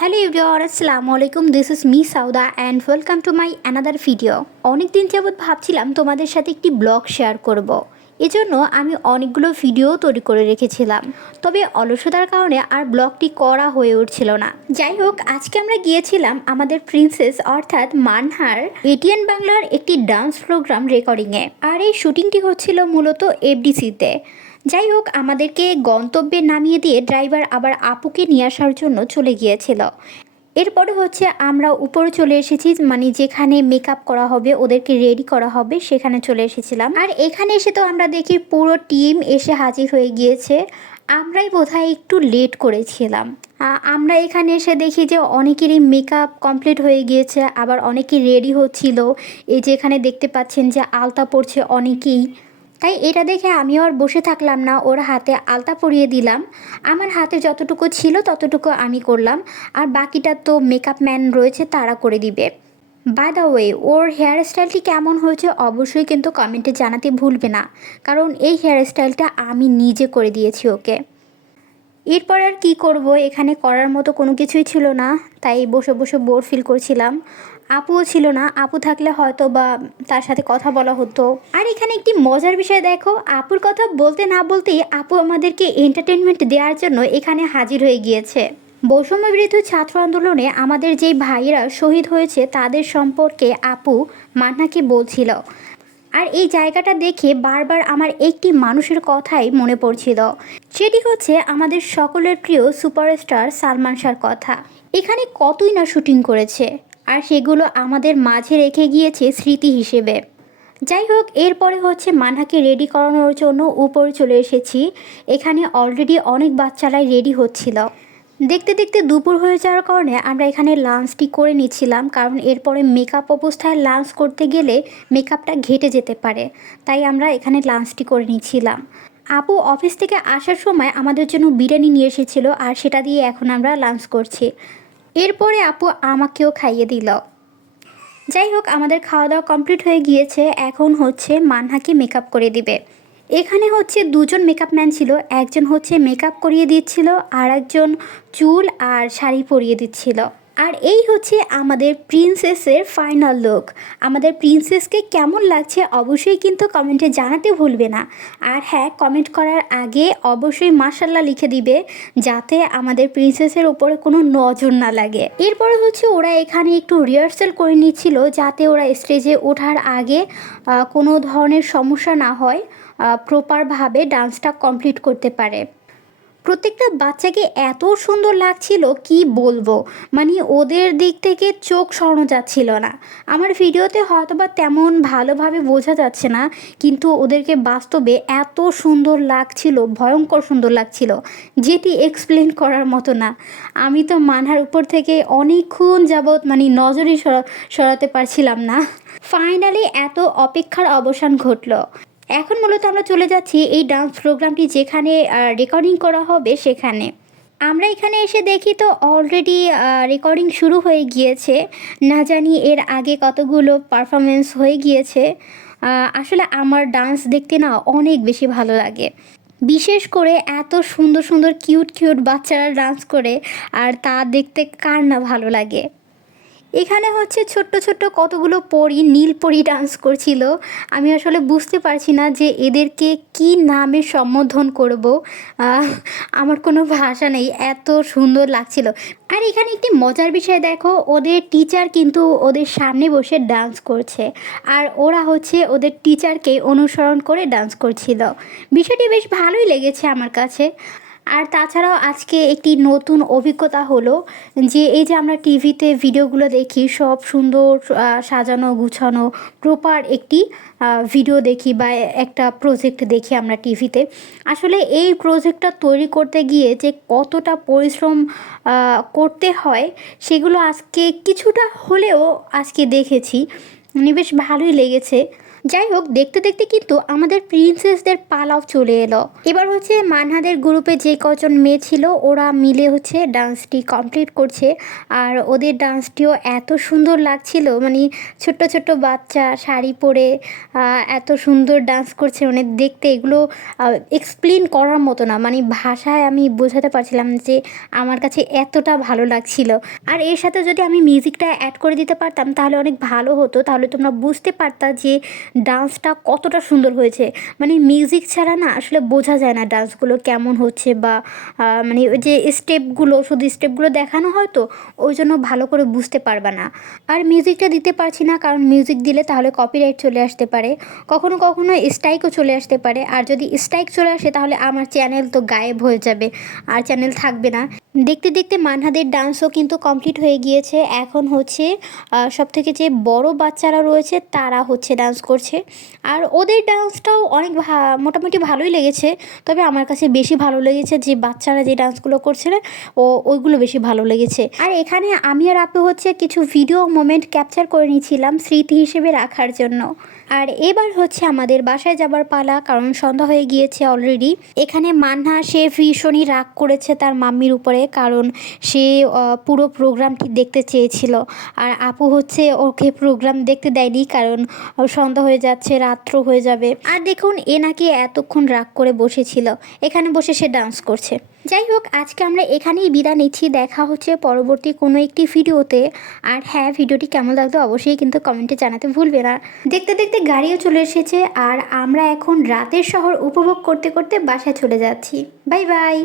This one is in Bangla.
হ্যালো ইউরিয়র আসসালামু আলাইকুম this is me Sauda and welcome to my another video অনেক দিন যাবৎ ভাবছিলাম তোমাদের সাথে একটি ব্লগ শেয়ার করব। এজন্য আমি অনেকগুলো ভিডিও তৈরি করে রেখেছিলাম। তবে অলসতার কারণে আর ব্লগটি করা হয়ে উঠছিল না। যাই হোক, আজকে আমরা গিয়েছিলাম আমাদের প্রিন্সেস অর্থাৎ মানহার এটিএন বাংলার একটি ডান্স প্রোগ্রাম রেকর্ডিংয়ে আর এই শুটিংটি হচ্ছিল মূলত এফডিসিতে যাই হোক, আমাদেরকে গন্তব্যে নামিয়ে দিয়ে ড্রাইভার আবার আপুকে নিয়ে আসার জন্য চলে গিয়েছিল। এরপরে হচ্ছে আমরা উপরে চলে এসেছি মানে যেখানে মেকআপ করা হবে, ওদেরকে রেডি করা হবে, সেখানে চলে এসেছিলাম। আর এখানে এসে তো আমরা দেখি পুরো টিম এসে হাজির হয়ে গিয়েছে। আমরাই বোধহয় একটু লেট করেছিলাম। আমরা এখানে এসে দেখি যে অনেকেরই মেকআপ কমপ্লিট হয়ে গিয়েছে, আবার অনেকেই রেডি হচ্ছিল। এই যে এখানে দেখতে পাচ্ছেন যে আলতা পড়ছে অনেকেই। তাই এটা দেখে আমিও আর বসে থাকলাম না, ওর হাতে আলতা পরিয়ে দিলাম। আমার হাতে যতটুকু ছিল ততটুকু আমি করলাম, আর বাকিটা তো মেকআপ ম্যান রয়েছে তারা করে দিবে। বাই দ্য ওয়ে ওর হেয়ার স্টাইলটি কেমন হয়েছে অবশ্যই কিন্তু কমেন্টে জানাতে ভুলবে না, কারণ এই হেয়ার স্টাইলটা আমি নিজে করে দিয়েছি ওকে। এরপর আর কি করব? এখানে করার মতো কোনো কিছুই ছিল না, তাই বসে বসে বোর ফিল করছিলাম। আপুও ছিল না, আপু থাকলে হয়তো বা তার সাথে কথা বলা হতো। আর এখানে একটি মজার বিষয় দেখো, আপুর কথা বলতে না বলতেই আপু আমাদেরকে এন্টারটেনমেন্ট দেওয়ার জন্য এখানে হাজির হয়ে গিয়েছে। বৈষম্য বিরোধী ছাত্র আন্দোলনে আমাদের যেই ভাইয়েরা শহীদ হয়েছে, তাদের সম্পর্কে আপু মান্নাকে বলছিল। আর এই জায়গাটা দেখে বারবার আমার একটি মানুষের কথাই মনে পড়ছিল। সেটি হচ্ছে আমাদের সকলের প্রিয় সুপারস্টার সালমান শাহর কথা। এখানে কতই না শুটিং করেছে, আর সেগুলো আমাদের মাঝে রেখে গিয়েছে স্মৃতি হিসেবে। যাই হোক, এরপরে হচ্ছে মানহাকে রেডি করানোর জন্য উপরে চলে এসেছি। এখানে অলরেডি অনেক বাচ্চারাই রেডি হচ্ছিল। দেখতে দেখতে দুপুর হয়ে যাওয়ার কারণে আমরা এখানে লাঞ্চটি করে নিচ্ছিলাম, কারণ এরপরে মেকআপ অবস্থায় লাঞ্চ করতে গেলে মেকআপটা ঘেটে যেতে পারে, তাই আমরা এখানে লাঞ্চটি করে নিচ্ছিলাম। আপু অফিস থেকে আসার সময় আমাদের জন্য বিরিয়ানি নিয়ে এসেছিল আর সেটা দিয়ে এখন আমরা লাঞ্চ করছি। এরপরে আপু আমাকেও খাইয়ে দিল। যাই হোক, আমাদের খাওয়া দাওয়া কমপ্লিট হয়ে গিয়েছে। এখন হচ্ছে মানহাকে মেকআপ করে দিবে। এখানে হচ্ছে দুজন মেকআপ ম্যান ছিল। একজন হচ্ছে মেকআপ করিয়ে দিচ্ছিল আর একজন চুল আর শাড়ি পরিয়ে দিচ্ছিল। আর এই হচ্ছে আমাদের প্রিন্সেসের ফাইনাল লুক আমাদের প্রিন্সেসকে কেমন লাগছে অবশ্যই কিন্তু কমেন্টে জানাতে ভুলবে না। আর হ্যাঁ কমেন্ট করার আগে অবশ্যই মার্শাল্লাহ লিখে দিবে যাতে আমাদের প্রিন্সেসের উপরে কোনো নজর না লাগে। এরপরে হচ্ছে ওরা এখানে একটু রিহার্সাল করে নিচ্ছিল যাতে ওরা স্টেজে ওঠার আগে কোনো ধরনের সমস্যা না হয় প্রপারভাবে ডান্সটা কমপ্লিট করতে পারে। প্রত্যেকটা বাচ্চাকে এত সুন্দর লাগছিল, কি বলব? মানে ওদের দিক থেকে চোখ সরানো যাচ্ছিল না। আমার ভিডিওতে হয়তো বা তেমন ভালোভাবে বোঝা যাচ্ছে না, কিন্তু ওদেরকে বাস্তবে এত সুন্দর লাগছিল, ভয়ঙ্কর সুন্দর লাগছিল, যেটি এক্সপ্লেন করার মতো না। আমি তো মানহার উপর থেকে অনেকক্ষণ যাবৎ মানে নজরই সরা- সরাতে পারছিলাম না। ফাইনালি এত অপেক্ষার অবসান ঘটলো। এখন মূলত আমরা চলে যাচ্ছি এই ডান্স প্রোগ্রামটি যেখানে রেকর্ডিং করা হবে সেখানে। আমরা এখানে এসে দেখি তো অলরেডি রেকর্ডিং শুরু হয়ে গিয়েছে। না জানি এর আগে কতগুলো পারফরমেন্স হয়ে গিয়েছে। আসলে আমার ডান্স দেখতে না অনেক বেশি ভালো লাগে। বিশেষ করে এত সুন্দর সুন্দর কিউট কিউট বাচ্চারা ডান্স করে, আর তা দেখতে কার না ভালো লাগে। এখানে হচ্ছে ছোট্ট ছোট্ট কতগুলো পরি, নীল পরি ডান্স করছিল। আমি আসলে বুঝতে পারছি না যে এদেরকে কি নামে সম্বোধন করব। আমার কোনো ভাষা নেই, এত সুন্দর লাগছিল। আর এখানে একটি মজার বিষয় দেখো, ওদের টিচার কিন্তু ওদের সামনে বসে ডান্স করছে। আর ওরা হচ্ছে ওদের টিচারকে অনুসরণ করে ডান্স করছিল। বিষয়টি বেশ ভালোই লেগেছে আমার কাছে। আর তাছাড়াও আজকে একটি নতুন অভিজ্ঞতা হলো যে এই যে আমরা টিভিতে ভিডিওগুলো দেখি, সব সুন্দর সাজানো, গুছানো প্রপার একটি ভিডিও দেখি বা একটা প্রজেক্ট দেখি আমরা টিভিতে। আসলে এই প্রজেক্টটা তৈরি করতে গিয়ে যে কতটা পরিশ্রম করতে হয় সেগুলো আজকে কিছুটা হলেও আজকে দেখেছি। মানে বেশ ভালোই লেগেছে। যাই হোক দেখতে দেখতে কিন্তু আমাদের প্রিন্সেসদের পালাও চলে এলো। এবার হচ্ছে মানহাদের গ্রুপে যে কজন মেয়ে ছিল, ওরা মিলে হচ্ছে ডান্সটি কমপ্লিট করছে। আর ওদের ডান্সটিও এত সুন্দর লাগছিল মানে ছোট্ট ছোট্ট বাচ্চা, শাড়ি পরে এত সুন্দর ডান্স করছে। মানে দেখতে এগুলো এক্সপ্লেন করার মতো না মানে ভাষায় আমি বোঝাতে পারছিলাম যে আমার কাছে এতটা ভালো লাগছিল। আর এর সাথে যদি আমি মিউজিকটা অ্যাড করে দিতে পারতাম, তাহলে অনেক ভালো হতো। তাহলে তোমরা বুঝতে পারতা যে ডান্সটা কতটা সুন্দর হয়েছে। মানে মিউজিক ছাড়া না আসলে বোঝা যায় না ডান্সগুলো কেমন হচ্ছে বা মানে ওই যে স্টেপগুলো শুধু স্টেপগুলো দেখানো হয় তো, ওই জন্য ভালো করে বুঝতে পারবে না। আর মিউজিকটা দিতে পারছি না, কারণ মিউজিক দিলে তাহলে কপিরাইট চলে আসতে পারে। কখনো কখনো স্ট্রাইকও চলে আসতে পারে। আর যদি স্ট্রাইক চলে আসে তাহলে আমার চ্যানেল তো গায়েব হয়ে যাবে, আর চ্যানেল থাকবে না। দেখতে দেখতে মানহাদের ডান্সও কিন্তু কমপ্লিট হয়ে গিয়েছে। এখন হচ্ছে সব থেকে যে বড় বাচ্চারা রয়েছে তারা হচ্ছে ডান্স করছে। আর ওদের ডান্সটাও অনেক মোটামুটি ভালোই লেগেছে। তবে আমার কাছে বেশি ভালো লেগেছে যে বাচ্চারা যে ডান্সগুলো করছে না, ও, ওইগুলো বেশি ভালো লেগেছে। আর এখানে আমি আর আপু হচ্ছে কিছু ভিডিও মোমেন্ট ক্যাপচার করে নিয়েছিলাম স্মৃতি হিসেবে রাখার জন্য। আর এবার হচ্ছে আমাদের বাসায় যাবার পালা, কারণ সন্ধ্যা হয়ে গিয়েছে অলরেডি এখানে মান্না, সে ভীষণই রাগ করেছে তার মাম্মির উপরে, কারণ সে পুরো প্রোগ্রামটি দেখতে চেয়েছিল। আর আপু হচ্ছে ওকে প্রোগ্রাম দেখতে দেয়নি, কারণ সন্ধ্যা হয়ে যাচ্ছে, রাত্র হয়ে যাবে। আর দেখুন, এ নাকি এতক্ষণ রাগ করে বসেছিল। এখানে বসে সে ডান্স করছে। যাই হোক, আজকে আমরা এখানেই বিদায় নিচ্ছি। দেখা হচ্ছে পরবর্তী কোনো একটি ভিডিওতে। আর হ্যাঁ ভিডিওটি কেমন লাগতো অবশ্যই কিন্তু কমেন্টে জানাতে ভুলবে না। দেখতে দেখতে গাড়িও চলে এসেছে। আর আমরা এখন রাতের শহর উপভোগ করতে করতে বাসায় চলে যাচ্ছি। Bye bye!